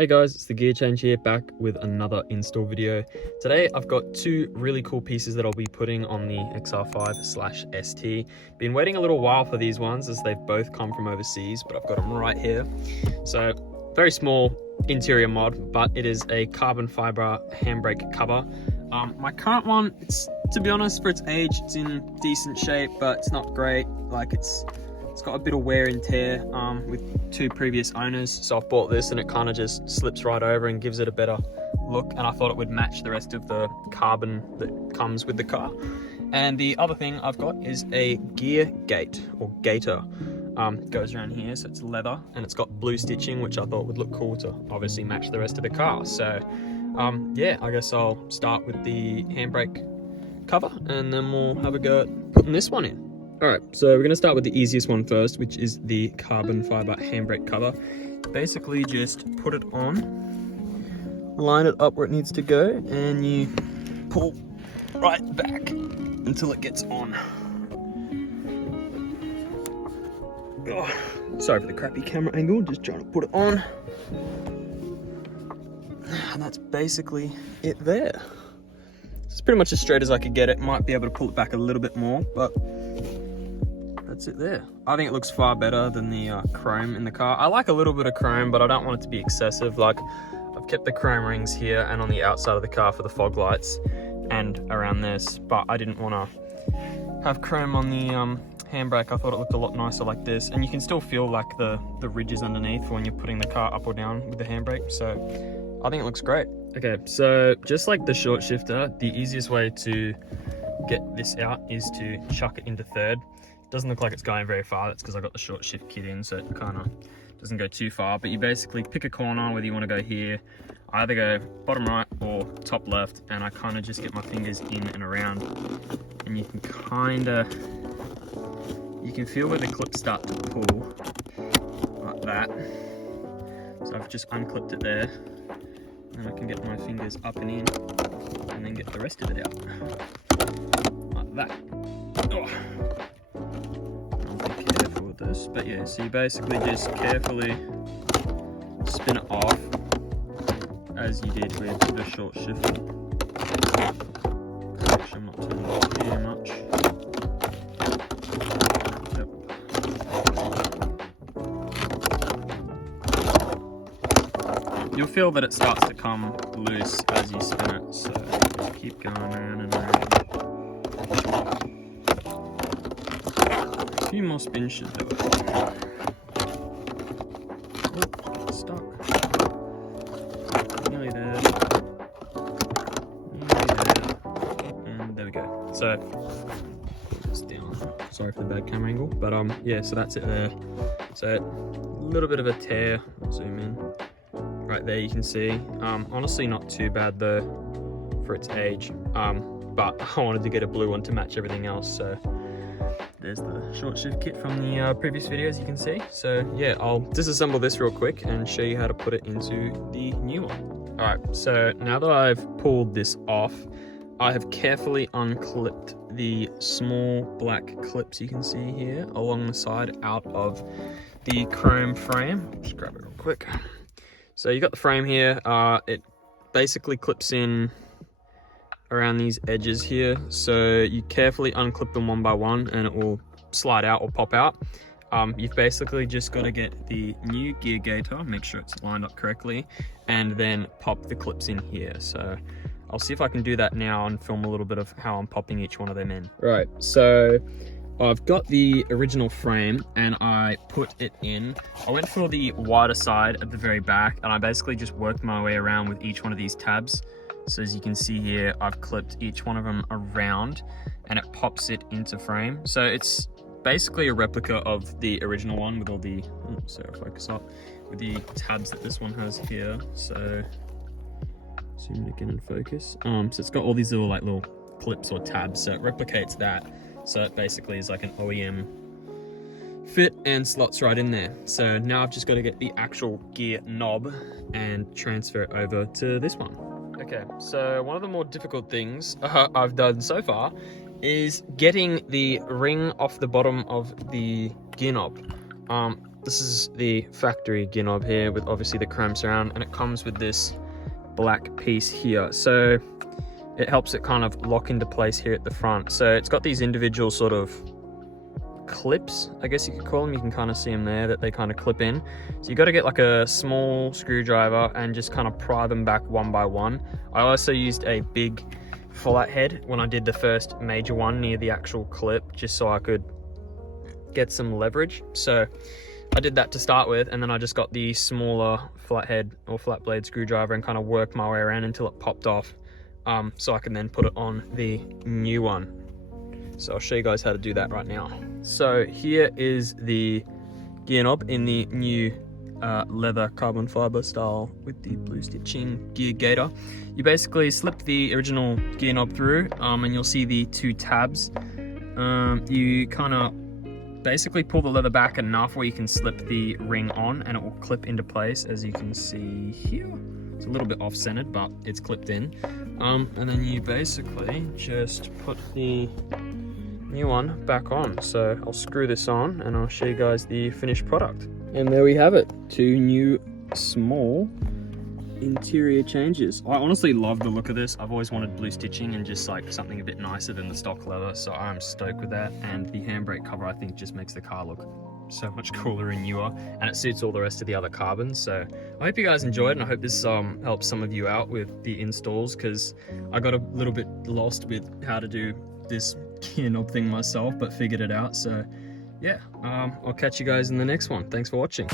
Hey guys, it's TheGearChange here, back with another install video. Today I've got two really cool pieces that I'll be putting on the XR5/ST. Been waiting a little while for these ones as they've both come from overseas, but I've got them right here. So, very small interior mod, but it is a carbon fiber handbrake cover. My current one, to be honest, for its age, it's in decent shape, but it's not great. Like it's got a bit of wear and tear with two previous owners, so I've bought this and it kind of just slips right over and gives it a better look, and I thought it would match the rest of the carbon that comes with the car. And the other thing I've got is a gear gate or Gaiter. Goes around here, so it's leather and it's got blue stitching, which I thought would look cool to obviously match the rest of the car. So yeah, I guess I'll start with the handbrake cover and then we'll have a go at putting this one in. Alright, so we're going to start with the easiest one first, which is the carbon fiber handbrake cover. Basically just put it on, line it up where it needs to go, and you pull right back until it gets on. Oh, sorry for the crappy camera angle, just trying to put it on. And that's basically it there. It's pretty much as straight as I could get it. Might be able to pull it back a little bit more, but that's it there. I think it looks far better than the chrome in the car. I like a little bit of chrome, but I don't want it to be excessive. Like, I've kept the chrome rings here and on the outside of the car for the fog lights and around this, but I didn't want to have chrome on the handbrake. I thought it looked a lot nicer like this, and you can still feel like the ridges underneath when you're putting the car up or down with the handbrake, so I think it looks great. Okay, so just like the short shifter, the easiest way to get this out is to chuck it into third. Doesn't look like it's going very far. That's because I got the short shift kit in, so it kind of doesn't go too far. But you basically pick a corner, whether you want to go here, either go bottom right or top left, and I kind of just get my fingers in and around, and you can feel where the clips start to pull like that. So I've just unclipped it there, and I can get my fingers up and in, and then get the rest of it out like that. Oh. This, but yeah, so you basically just carefully spin it off as you did with the short shift. Actually, I'm not turning it too much. Yep. You'll feel that it starts to come loose as you spin it, so just keep going around and around. A few more spins should do it. Oh, stuck. Nearly there. And there we go. So, put this down. Sorry for the bad camera angle, but yeah, so that's it there. So, a little bit of a tear. I'll zoom in. Right there, you can see. Honestly, not too bad though for its age. But I wanted to get a blue one to match everything else, so. There's the short shift kit from the previous videos, you can see. So yeah, I'll disassemble this real quick and show you how to put it into the new one. All right, so now that I've pulled this off, I have carefully unclipped the small black clips you can see here along the side out of the chrome frame. Just grab it real quick. So you got the frame here. It basically clips in around these edges here, so you carefully unclip them one by one and it will slide out or pop out. You've basically just got to get the new gear gaiter, make sure it's lined up correctly, and then pop the clips in here. So I'll see if I can do that now and film a little bit of how I'm popping each one of them in. Right, so I've got the original frame and I put it in. I went for the wider side at the very back and I basically just worked my way around with each one of these tabs. So as you can see here, I've clipped each one of them around and it pops it into frame. So it's basically a replica of the original one with all the, so focus up, with the tabs that this one has here. So zoom it again and focus. So it's got all these little clips or tabs, so it replicates that. So it basically is like an OEM fit and slots right in there. So now I've just got to get the actual gear knob and transfer it over to this one. Okay, so one of the more difficult things I've done so far is getting the ring off the bottom of the gear knob. this is the factory gear knob here with obviously the chrome surround, and it comes with this black piece here. So it helps it kind of lock into place here at the front. So it's got these individual sort of clips, I guess you could call them. You can kind of see them there, that they kind of clip in. So you got to get like a small screwdriver and just kind of pry them back one by one. I also used a big flathead when I did the first major one near the actual clip, just so I could get some leverage. So I did that to start with, and then I just got the smaller flathead or flat blade screwdriver and kind of worked my way around until it popped off, so I can then put it on the new one. So I'll show you guys how to do that right now. So here is the gear knob in the new leather carbon fiber style with the blue stitching gear gaiter. You basically slip the original gear knob through, and you'll see the two tabs. You kind of basically pull the leather back enough where you can slip the ring on, and it will clip into place, as you can see here. It's a little bit off-centered, but it's clipped in. And then you basically just put the new one back on. So I'll screw this on and I'll show you guys the finished product. And there we have it, two new small interior changes. I honestly love the look of this. I've always wanted blue stitching and just like something a bit nicer than the stock leather, so I'm stoked with that. And the handbrake cover, I think, just makes the car look so much cooler and newer, and it suits all the rest of the other carbons. So I hope you guys enjoyed, and I hope this helps some of you out with the installs, because I got a little bit lost with how to do this gear knob thing myself, but figured it out. So yeah, I'll catch you guys in the next one. Thanks for watching.